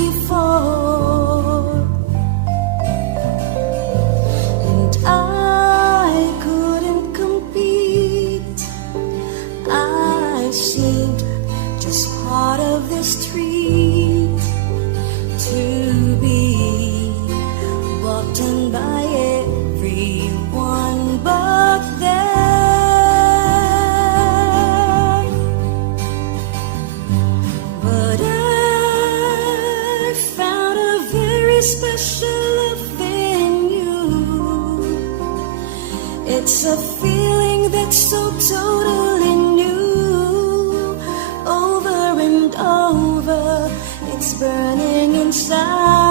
before, and I couldn't compete. I seemed just part of this treat, to be walked in by everyone but them. But I found a very special love in you. It's a feeling that's so totally new. Over and over, it's burning inside.